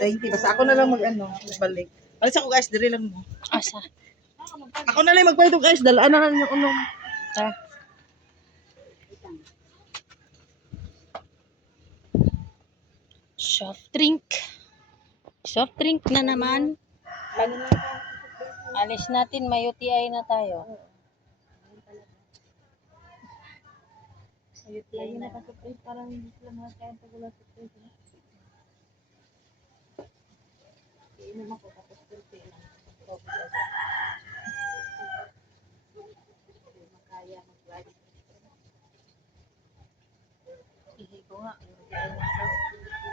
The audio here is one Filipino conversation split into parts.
20. Basta ako na lang balik. Alis ako guys, diri lang mo. Asa? Ako na lang magbayad guys, dalaan na lang yung unom. Tara. Soft drink. Soft drink na naman. Alis natin, may UTI na tayo. UTI na. Parang hindi sila mga kaya pag wala sa place. Iinom ako tapos turte lang. Makaya mag-ride. Ihi ko nga. UTI na ako.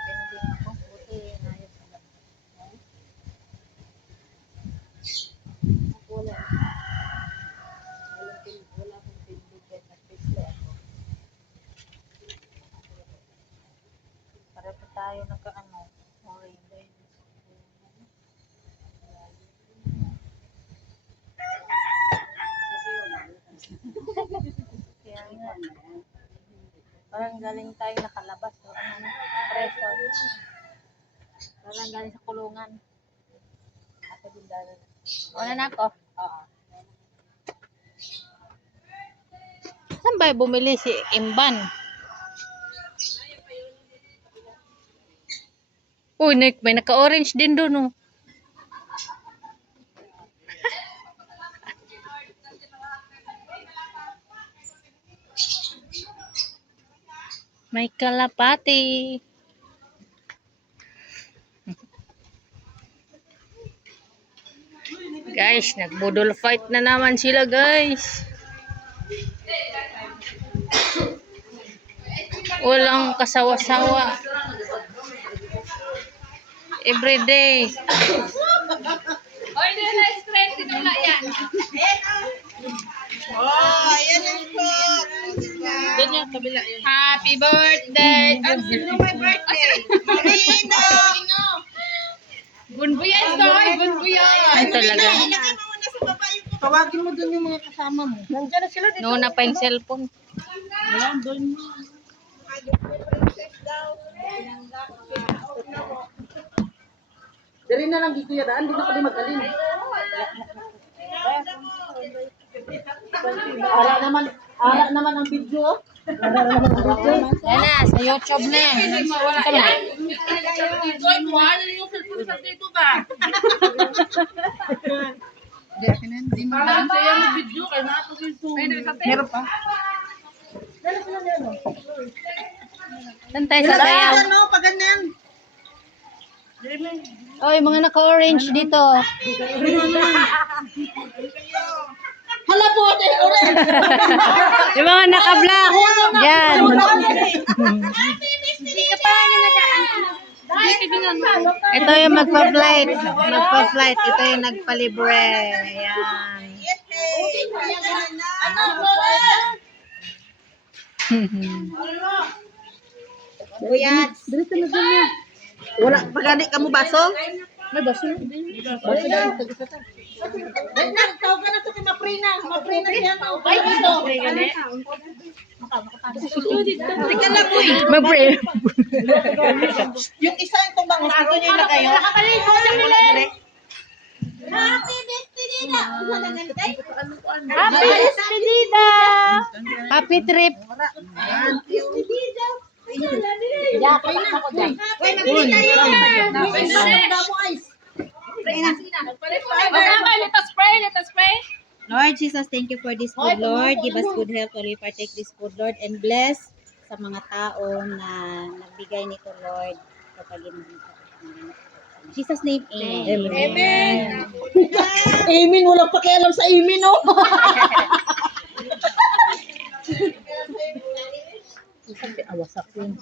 Pending ako. Buti nayos na. Ako wala. Wala akong pindugan na pizza ako. Para pa tayo nagkaano. Okay, guys. Kaya nga. Parang galing tayo nakalabas. So, preso. Parang galing sa kulungan. Ako din dahil. Una na ako. Oo. Saan ba bumili si Imban? Uy, Nick, may naka-orange din doon, oh. May kalapati. Guys, nagbudol fight na naman sila, guys. Walang kasawa-sawa. Everyday. Oh, ayan ang shot. Doon yung kabila yun. Happy birthday. Sino may birthday? Marino! Bunbuyan, soy. Bunbuyan. Ay, talaga. Ilagay mo muna sa baba yung... Tawagin mo doon yung mga kasama mo. Nandiyan na sila dito. Noon na pa yung cellphone. Ayan, doon mo. Dari na lang dito yan. Hindi na kami mag-alin. Ara naman ang video. Yan na, sa YouTube na yan. Ito na. Meron pa? Saan tayo sa sayaw? Ano, pag ganyan. Oy, mga naka-orange dito. Hala po, orange. Yung mga naka-black. Yan. Ito yung magpa-flight. Magpa-flight. Ito yung nagpalibre. Ayan. Buyat. Wala, pagani ka mo baso? May baso na. Baso na. Wait na, tawag ka na ito kay Maprina. Maprina siya. Ay, dito. Tika lang po eh. Mag-pray. Yung isa itong bangos, dito nyo ilagay. Nakakaligo lang nila. Happy Despedida! Happy Despedida! Happy trip. Despedida! Yakap ako dyan. Uy, magbili tayo. Damo ice. Let us pray. Lord Jesus, thank you for this food, Lord. Give us good health while we partake this food, Lord. And bless sa mga tao na nagbigay nito, Lord. Kapag in Jesus' name, amen. Amen. Amen, walang pakialam sa amen, no? Wasak yun.